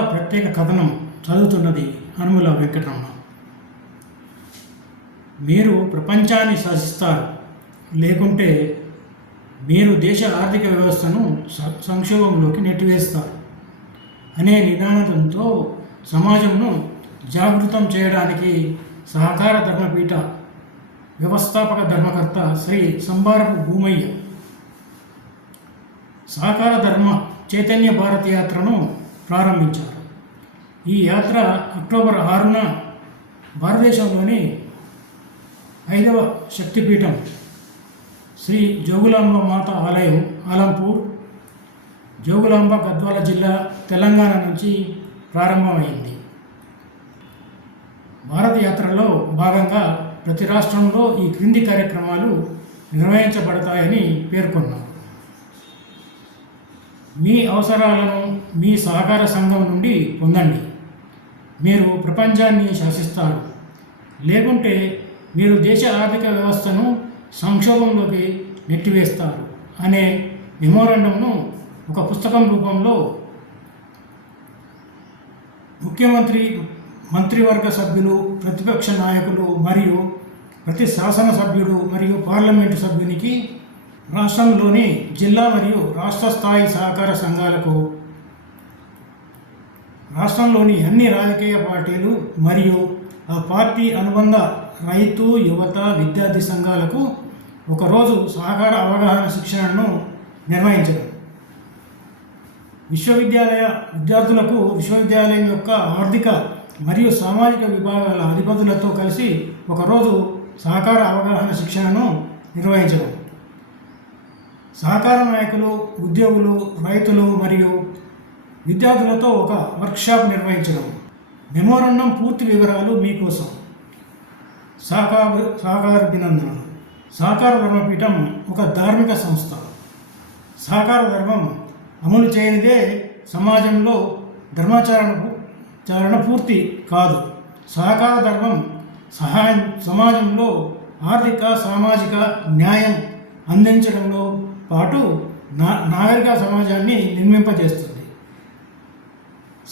ప్రత్యేక కథనం చదువుతున్నది అనుముల వెంకటరమణ. మీరు ప్రపంచాన్ని శాసిస్తారు. లేకుంటే మీరు దేశ ఆర్థిక వ్యవస్థను సంక్షోభంలోకి నెట్టివేస్తారు. అనే నిదానంతో సమాజంను జాగృతం చేయడానికి సహకార ధర్మపీఠ వ్యవస్థాపక ధర్మకర్త శ్రీ సంబారపు భూమయ్య. సహకార ధర్మ చైతన్య భారత యాత్రను ప్రారంభించారు. ఈ యాత్ర అక్టోబర్ ఆరున భారతదేశంలోని ఐదవ శక్తిపీఠం శ్రీ జోగులాంబ మాత ఆలయం ఆలంపూర్ జోగులాంబ గద్వాల జిల్లా తెలంగాణ నుంచి ప్రారంభమైంది. భారత యాత్రలో భాగంగా ప్రతి రాష్ట్రంలో ఈ క్రింది కార్యక్రమాలు నిర్వహించబడతాయని పేర్కొన్నారు. మీ అవసరాలను మీ సహకార సంఘం నుండి పొందండి. మీరు ప్రపంచాన్ని శాసిస్తారు. లేకుంటే మీరు దేశ ఆర్థిక వ్యవస్థను సంక్షోభంలోకి నెట్టివేస్తారు అనే మెమోరాండంను ఒక పుస్తకం రూపంలో ముఖ్యమంత్రి మంత్రివర్గ సభ్యులు ప్రతిపక్ష నాయకులు మరియు ప్రతి శాసనసభ్యుడు మరియు పార్లమెంటు సభ్యునికి రాష్ట్రంలోని జిల్లా మరియు రాష్ట్ర స్థాయి సహకార సంఘాలకు రాష్ట్రంలోని అన్ని రాజకీయ పార్టీలు మరియు ఆ పార్టీ అనుబంధ రైతు యువత విద్యార్థి సంఘాలకు ఒకరోజు సహకార అవగాహన శిక్షణను నిర్వహించడం. విశ్వవిద్యాలయ విద్యార్థులకు విశ్వవిద్యాలయం యొక్క ఆర్థిక మరియు సామాజిక విభాగాల అధిపతులతో కలిసి ఒకరోజు సహకార అవగాహన శిక్షణను నిర్వహించడం. సహకార నాయకులు ఉద్యోగులు రైతులు మరియు విద్యార్థులతో ఒక వర్క్షాప్ నిర్వహించడం. మెమోరాండం పూర్తి వివరాలు మీకోసం. సహకార సహకార అభినందనలు సహకార ధర్మపీఠం ఒక ధార్మిక సంస్థ. సహకార ధర్మం అమలు చేయనిదే సమాజంలో ధర్మాచరణ చారణ పూర్తి కాదు. సహకార ధర్మం సహాయం సమాజంలో ఆర్థిక సామాజిక న్యాయం అందించడంలో పాటు నా నాగరిక సమాజాన్ని నిర్మింపజేస్తుంది.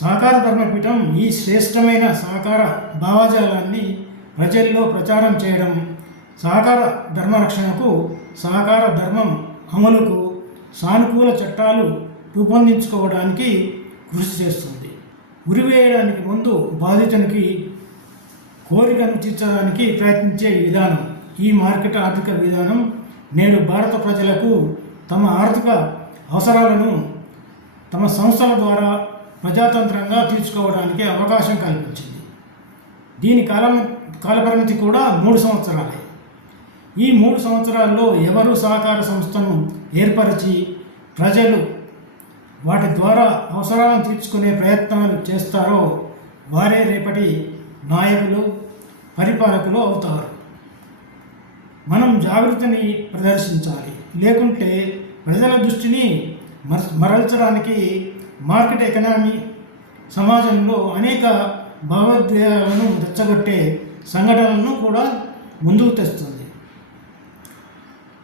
సహకార ధర్మపీఠం ఈ శ్రేష్టమైన సహకార భావజాలాన్ని ప్రజల్లో ప్రచారం చేయడం సహకార ధర్మరక్షణకు సహకార ధర్మం అమలుకు సానుకూల చట్టాలు రూపొందించుకోవడానికి కృషి చేస్తుంది. ఉరివేయడానికి ముందు బాధితునికి కోరికను తీర్చడానికి ప్రయత్నించే విధానం ఈ మార్కెట్ ఆర్థిక విధానం నేడు భారత ప్రజలకు తమ ఆర్థిక అవసరాలను తమ సంస్థల ద్వారా ప్రజాతంత్రంగా తీర్చుకోవడానికి అవకాశం కల్పించింది. దీని కాలం కాలపరిమితి కూడా మూడు సంవత్సరాలే. ఈ మూడు సంవత్సరాల్లో ఎవరు సహకార సంస్థను ఏర్పరిచి ప్రజలు వాటి ద్వారా అవసరాలను తీర్చుకునే ప్రయత్నాలు చేస్తారో వారే రేపటి నాయకులు పరిపాలకులు అవుతారు. మనం జాగ్రత్తని ప్రదర్శించాలి. లేకుంటే ప్రజల దృష్టిని మర మరల్చడానికి మార్కెట్ ఎకనామీ సమాజంలో అనేక భావోద్వేగాలను రెచ్చగొట్టే సంఘటనలను కూడా ముందుకు తెస్తుంది.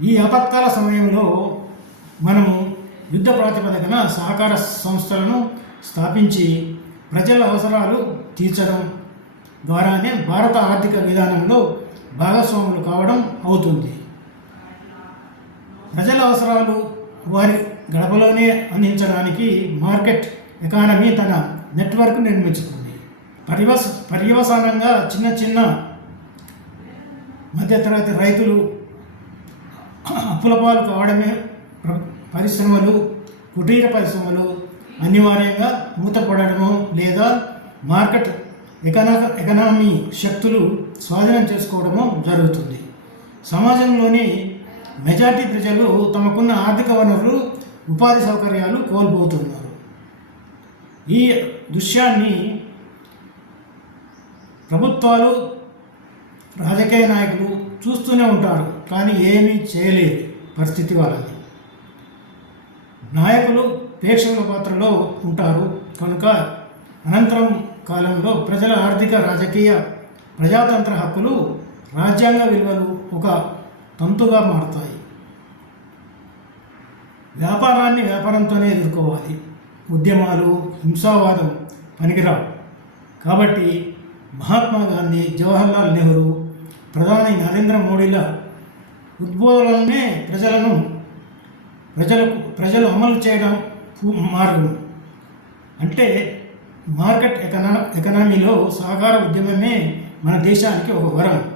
ఈ ఆపత్కాల సమయంలో మనము యుద్ధ ప్రాతిపదికన సహకార సంస్థలను స్థాపించి ప్రజల అవసరాలు తీర్చడం ద్వారానే భారత ఆర్థిక విధానంలో భాగస్వాములు కావడం అవుతుంది. ప్రజల అవసరాలు వారి గడపలోనే అందించడానికి మార్కెట్ ఎకానమీ తన నెట్వర్క్ నిర్మించుకుంది. పర్యవస పర్యవసానంగా చిన్న చిన్న మధ్యతరగతి రైతులు అప్పుల పాలు కావడమే పరిశ్రమలు కుటీర పరిశ్రమలు అనివార్యంగా మూతపడడము లేదా మార్కెట్ ఎకనా ఎకనామీ శక్తులు స్వాధీనం చేసుకోవడము జరుగుతుంది. సమాజంలోని మెజార్టీ ప్రజలు తమకున్న ఆర్థిక వనరులు ఉపాధి సౌకర్యాలు కోల్పోతున్నారు. ఈ దృశ్యాన్ని ప్రభుత్వాలు రాజకీయ నాయకులు చూస్తూనే ఉంటారు కానీ ఏమీ చేయలేదు పరిస్థితి వాళ్ళని నాయకులు ప్రేక్షకుల పాత్రలో ఉంటారు. కనుక అనంతరం కాలంలో ప్రజల ఆర్థిక రాజకీయ ప్రజాతంత్ర హక్కులు రాజ్యాంగ విలువలు ఒక తంతుగా మారుతాయి. వ్యాపారాన్ని వ్యాపారంతోనే ఎదుర్కోవాలి. ఉద్యమాలు హింసావాదం పనికిరావు. కాబట్టి మహాత్మా గాంధీ జవహర్లాల్ నెహ్రూ ప్రధాని నరేంద్ర మోడీల ఉద్బోధనలనే ప్రజలను ప్రజలకు ప్రజలు అమలు చేయడం మార్గం. అంటే మార్కెట్ ఎకనా ఎకనామీలో సహకార ఉద్యమమే మన దేశానికి ఒక వరం.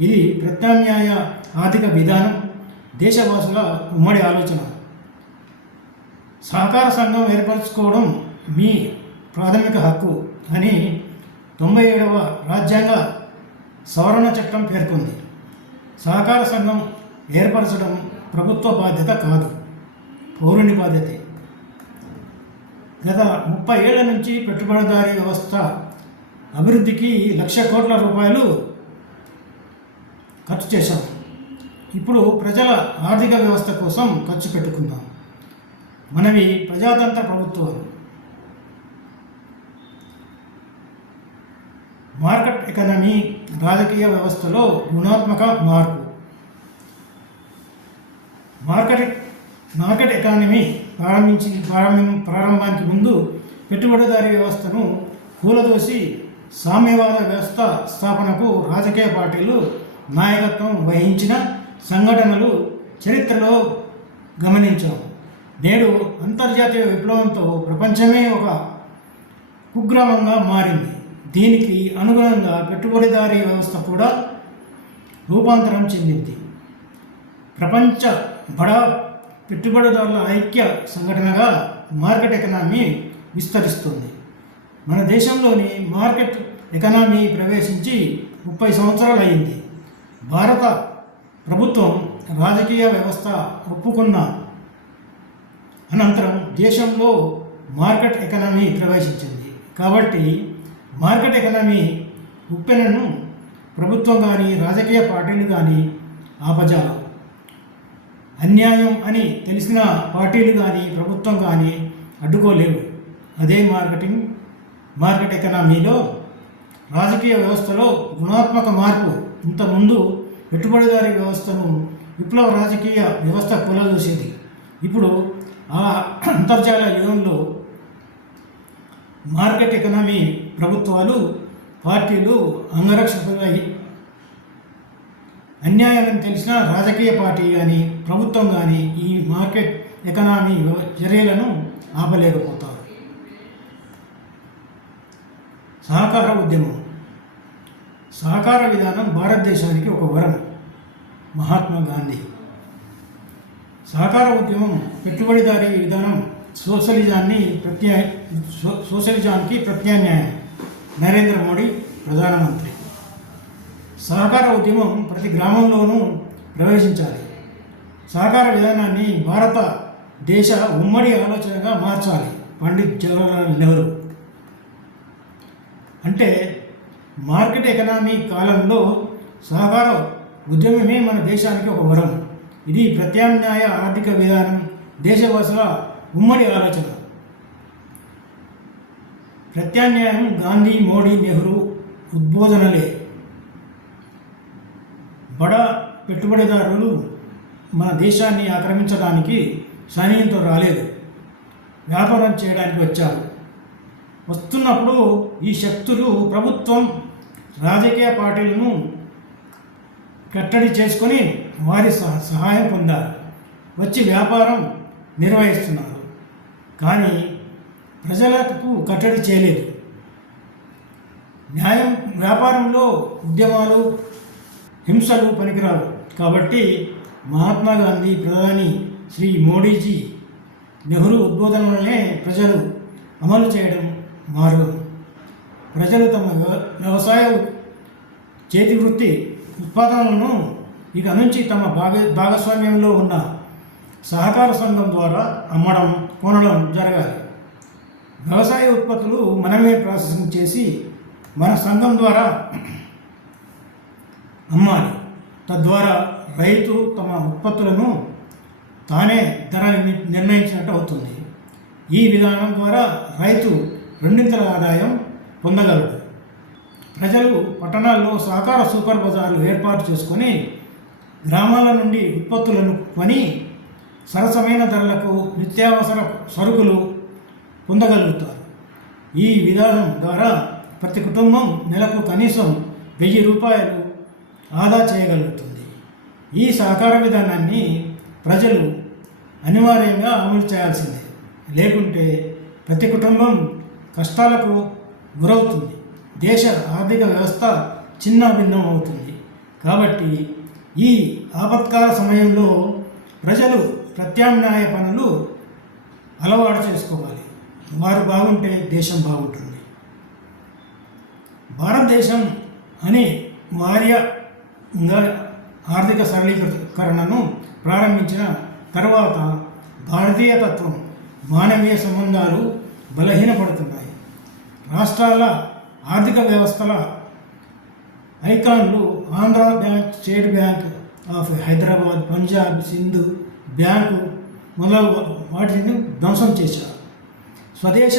ఇది ప్రత్యామ్నాయ ఆర్థిక విధానం దేశవాసుల ఉమ్మడి ఆలోచన. సహకార సంఘం ఏర్పరచుకోవడం మీ ప్రాథమిక హక్కు అని తొంభై ఏడవ రాజ్యాంగ సవరణ చట్టం పేర్కొంది. సహకార సంఘం ఏర్పరచడం ప్రభుత్వ బాధ్యత కాదు పౌరుని బాధ్యతే. గత ముప్పై ఏళ్ళ నుంచి పెట్టుబడిదారీ వ్యవస్థ అభివృద్ధికి లక్ష కోట్ల రూపాయలు ఖర్చు చేశాం. ఇప్పుడు ప్రజల ఆర్థిక వ్యవస్థ కోసం ఖర్చు పెట్టుకుందాం. మనవి ప్రజాతంత్ర ప్రభుత్వాలు మార్కెట్ ఎకానమీ రాజకీయ వ్యవస్థలో గుణాత్మక మార్పు. మార్కెట్ మార్కెట్ ఎకానమీ ప్రారంభించి ప్రారంభం ప్రారంభానికి ముందు పెట్టుబడిదారీ వ్యవస్థను కూలదోసి సామ్యవాద వ్యవస్థ స్థాపనకు రాజకీయ పార్టీలు నాయకత్వం వహించిన సంఘటనలు చరిత్రలో గమనించాం నేడు అంతర్జాతీయ విప్లవంతో ప్రపంచమే ఒక కుగ్రామంగా మారింది. దీనికి అనుగుణంగా పెట్టుబడిదారీ వ్యవస్థ కూడా రూపాంతరం చెందింది. ప్రపంచ బడా పెట్టుబడిదారుల ఐక్య సంఘటనగా మార్కెట్ ఎకనామీ విస్తరిస్తుంది. మన దేశంలోని మార్కెట్ ఎకనామీ ప్రవేశించి ముప్పై సంవత్సరాలు అయింది భారత ప్రభుత్వం రాజకీయ వ్యవస్థ ఒప్పుకున్న అనంతరం దేశంలో మార్కెట్ ఎకనామీ ప్రవేశించింది. కాబట్టి మార్కెట్ ఎకనామీ ఉప్పెనను ప్రభుత్వం కానీ రాజకీయ పార్టీలు కానీ ఆపజాలం. అన్యాయం అని తెలిసిన పార్టీలు కానీ ప్రభుత్వం కానీ అడ్డుకోలేవు. అదే మార్కెటింగ్ మార్కెట్ ఎకనామీలో రాజకీయ వ్యవస్థలో గుణాత్మక మార్పు ఇంతకుముందు పెట్టుబడిదారీ వ్యవస్థను విప్లవ రాజకీయ వ్యవస్థ కూలదూసేది. ఇప్పుడు ఆ అంతర్జాల యుగంలో మార్కెట్ ఎకనామీ ప్రభుత్వాలు పార్టీలు అంగరక్షకులై అన్యాయాలను తెలిసిన రాజకీయ పార్టీ కానీ ప్రభుత్వం కానీ ఈ మార్కెట్ ఎకనామీ చర్యలను ఆపలేకపోతారు. సహకార ఉద్యమం. సహకార విధానం భారతదేశానికి ఒక వరం. మహాత్మా గాంధీ. సహకార ఉద్యమం పెట్టుబడిదారీ విధానం సోషలిజాన్ని ప్రత్యా సోషలిజానికి ప్రత్యామ్నాయం. నరేంద్ర మోడీ ప్రధానమంత్రి. సహకార ఉద్యమం ప్రతి గ్రామంలోనూ ప్రవేశించాలి. సహకార విధానాన్ని భారత దేశ ఉమ్మడి ఆలోచనగా మార్చాలి. పండిత్ జవహర్లాల్ నెహ్రూ. అంటే మార్కెట్ ఎకనామీ కాలంలో సహకార ఉద్యమమే మన దేశానికి ఒక వరం. ఇది ప్రత్యామ్నాయ ఆర్థిక విధానం దేశవాసుల ఉమ్మడి ఆలోచన. ప్రత్యామ్నాయం గాంధీ మోడీ నెహ్రూ ఉద్బోధనలే. బడ పెట్టుబడిదారులు మన దేశాన్ని ఆక్రమించడానికి సైన్యంతో రాలేదు. వ్యాపారం చేయడానికి వచ్చారు. వస్తున్నప్పుడు ఈ శక్తులు ప్రభుత్వం రాజకీయ పార్టీలను కట్టడి చేసుకొని వారి సహ- సహాయం పొందారు. వచ్చి వ్యాపారం నిర్వహిస్తున్నారు. కానీ ప్రజలకు కట్టడి చేయలేదు. న్యాయం వ్యాపారంలో ఉద్యమాలు హింసలు పనికిరావు. కాబట్టి మహాత్మా గాంధీ ప్రధాని శ్రీ మోడీజీ నెహ్రూ ఉద్బోధనలనే ప్రజలు అమలు చేయడం మార్గం. ప్రజలు తమ వ్యవసాయ చేతి వృత్తి ఉత్పాదనలను ఇక నుంచి తమ భాగ భాగస్వామ్యంలో ఉన్న సహకార సంఘం ద్వారా అమ్మడం కొనడం జరగాలి. వ్యవసాయ ఉత్పత్తులు మనమే ప్రాసెసింగ్ చేసి మన సంఘం ద్వారా అమ్మాలి తద్వారా రైతు తమ ఉత్పత్తులను తానే ధర నిర్ణయించినట్టు అవుతుంది. ఈ విధానం ద్వారా రైతు రెండింతల ఆదాయం పొందగలడు. ప్రజలు పట్టణాల్లో సహకార సూపర్ బజార్లు ఏర్పాటు చేసుకొని గ్రామాల నుండి ఉత్పత్తులను కొని సరసమైన ధరలకు నిత్యావసర సరుకులు పొందగలుగుతారు. ఈ విధానం ద్వారా ప్రతి కుటుంబం నెలకు కనీసం వెయ్యి రూపాయలు ఆదా చేయగలుగుతుంది. ఈ సహకార విధానాన్ని ప్రజలు అనివార్యంగా అమలు చేయాల్సిందే. లేకుంటే ప్రతి కుటుంబం కష్టాలకు గురవుతుంది. దేశ ఆర్థిక వ్యవస్థ చిన్న భిన్నం అవుతుంది. కాబట్టి ఈ ఆపత్కాల సమయంలో ప్రజలు ప్రత్యామ్నాయ పనులు అలవాటు చేసుకోవాలి. వారు బాగుంటే దేశం బాగుంటుంది. భారతదేశం అని వార్య ఆర్థిక సరళీకరణను ప్రారంభించిన తర్వాత భారతీయ తత్వం మానవీయ సంబంధాలు బలహీనపడుతున్నాయి. రాష్ట్రాల ఆర్థిక వ్యవస్థల ఐకాన్లు Andhra bank state bank of Hyderabad Punjab Sind bank మొదలగు వాటిని ధ్వంసం చేశారు. స్వదేశ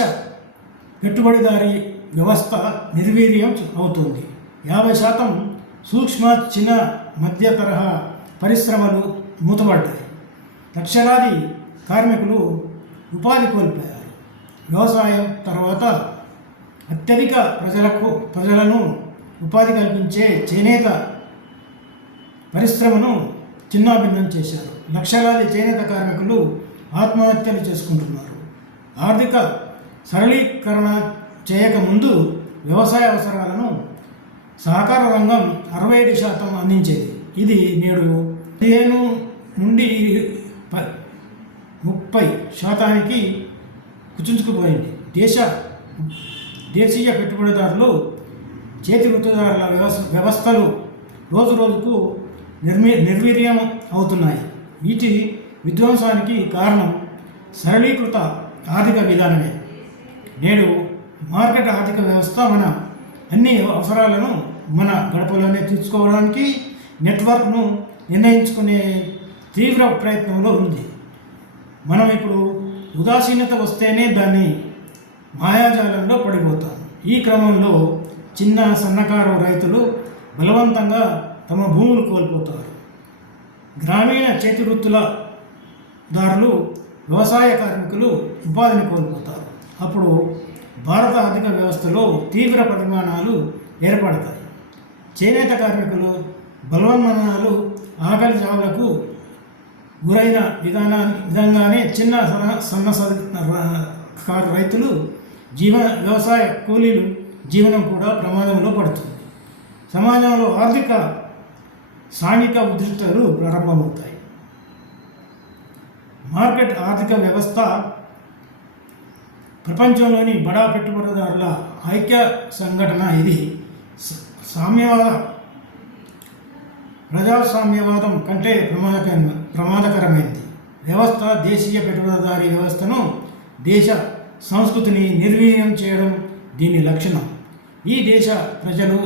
పెట్టుబడిదారీ వ్యవస్థ నిర్వీర్యం అవుతుంది. యాభై శాతం సూక్ష్మ చిన్న మధ్య తరహా పరిశ్రమలు మూతపడ్డాయి. లక్షలాది కార్మికులు ఉపాధి కోల్పోయారు. వ్యవసాయం తర్వాత అత్యధిక ప్రజలకు ప్రజలను ఉపాధి కల్పించే చేనేత పరిశ్రమను చిన్నాభిన్నం చేశారు. లక్షలాది చేనేత కార్మికులు ఆత్మహత్యలు చేసుకుంటున్నారు. ఆర్థిక సరళీకరణ చేయకముందు వ్యవసాయ అవసరాలను సహకార రంగం అరవై ఐదు శాతం అందించేది. ఇది నేడు పదిహేను నుండి ముప్పై శాతానికి కుచించుకుపోయింది దేశ దేశీయ పెట్టుబడిదారులు చేతి వృత్తిదారుల వ్యవస్థ వ్యవస్థలు రోజు రోజుకు నిర్మి నిర్వీర్యం అవుతున్నాయి. వీటి విధ్వంసానికి కారణం సరళీకృత ఆర్థిక విధానమే. నేడు మార్కెట్ ఆర్థిక వ్యవస్థ మన అన్ని అవసరాలను మన గడపలోనే తీర్చుకోవడానికి నెట్వర్క్ను నిర్ణయించుకునే తీవ్ర ప్రయత్నంలో ఉంది. మనం ఇప్పుడు ఉదాసీనత వస్తేనే దాన్ని మాయాజాలంలో పడిపోతాం. ఈ క్రమంలో చిన్న సన్నకారు రైతులు బలవంతంగా తమ భూములు కోల్పోతారు. గ్రామీణ చేతి వృత్తుల దారులు వ్యవసాయ కార్మికులు ఉపాధిని కోల్పోతారు. అప్పుడు భారత ఆర్థిక వ్యవస్థలో తీవ్ర పరిమాణాలు ఏర్పడతాయి. చేనేత కార్మికులు బలవన్మరణాలు ఆకలి చావులకు గురైన విధానా విధంగానే చిన్న సన్న సన్న రైతులు జీవ వ్యవసాయ కూలీలు జీవనం కూడా ప్రమాదంలో పడుతుంది. సమాజంలో ఆర్థిక సాంఘిక ఉద్రిక్తలు ప్రారంభమవుతాయి. మార్కెట్ ఆర్థిక వ్యవస్థ ప్రపంచంలోని బడా పెట్టుబడిదారుల ఐక్య సంఘటన ఇది. సామ్యవాద ప్రజాస్వామ్యవాదం కంటే ప్రమాదక ప్రమాదకరమైంది. వ్యవస్థ దేశీయ పెట్టుబడిదారీ వ్యవస్థను దేశ సంస్కృతిని నిర్వీర్యం చేయడం దీని లక్షణం. ఈ దేశ ప్రజలు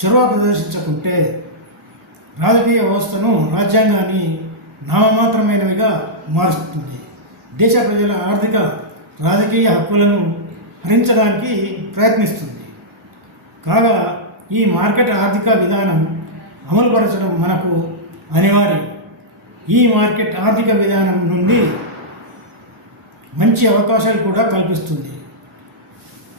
చొరవ ప్రదర్శించకుంటే రాజకీయ వ్యవస్థను రాజ్యాంగాన్ని నామమాత్రమైనవిగా మారుస్తుంది. దేశ ప్రజల ఆర్థిక రాజకీయ హక్కులను హరించడానికి ప్రయత్నిస్తుంది. కాగా ఈ మార్కెట్ ఆర్థిక విధానం అమలుపరచడం మనకు అనివార్యం. ఈ మార్కెట్ ఆర్థిక విధానం నుండి మంచి అవకాశాలు కూడా కల్పిస్తుంది.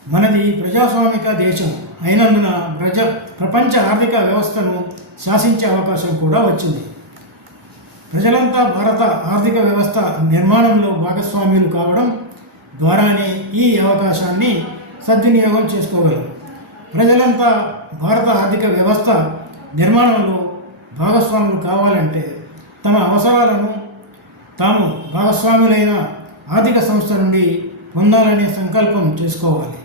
మనది ప్రజాస్వామిక దేశం. అయినందున ప్రజ ప్రపంచ ఆర్థిక వ్యవస్థను శాసించే అవకాశం కూడా వచ్చింది. ప్రజలంతా భారత ఆర్థిక వ్యవస్థ నిర్మాణంలో భాగస్వామ్యులు కావడం ద్వారానే ఈ అవకాశాన్ని సద్వినియోగం చేసుకోగలం. ప్రజలంతా భారత ఆర్థిక వ్యవస్థ నిర్మాణంలో భాగస్వాములు కావాలంటే తమ అవసరాలను తాము భాగస్వాములైన ఆర్థిక సంస్థ నుండి పొందాలనే సంకల్పం చేసుకోవాలి.